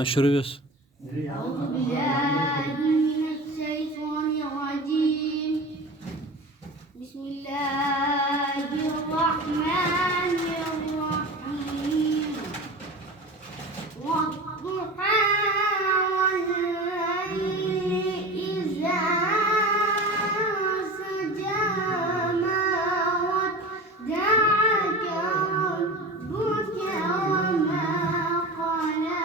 شروع بس. أعوذ بالله من الشيطان الرجيم. بسم الله الرحمن الرحيم. والضحى والليل إذا سجى ما ودعك ربك وما قلى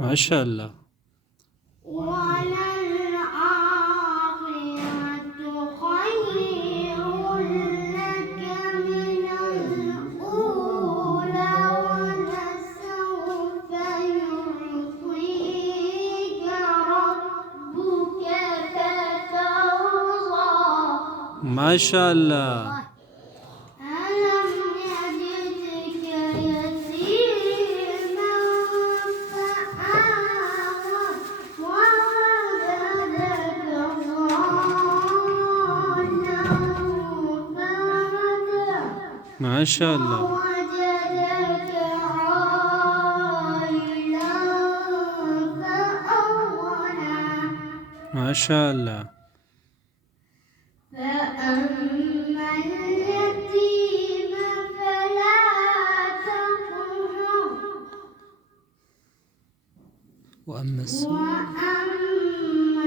ما شاء الله. وللآخرة خير لك من الأولى ولسوف يعطيك ربك فترضى. ما شاء الله. ألم يجدك يتيما فآوى ووجدك ضالا فهدى ما شاء الله. ووجدك عائلا فأغنى. ما شاء الله. فأما اليتيم فلا تقهر وأما السائل وأما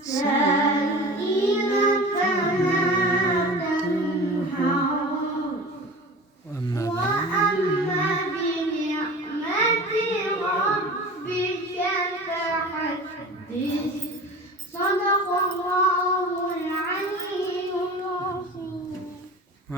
السائل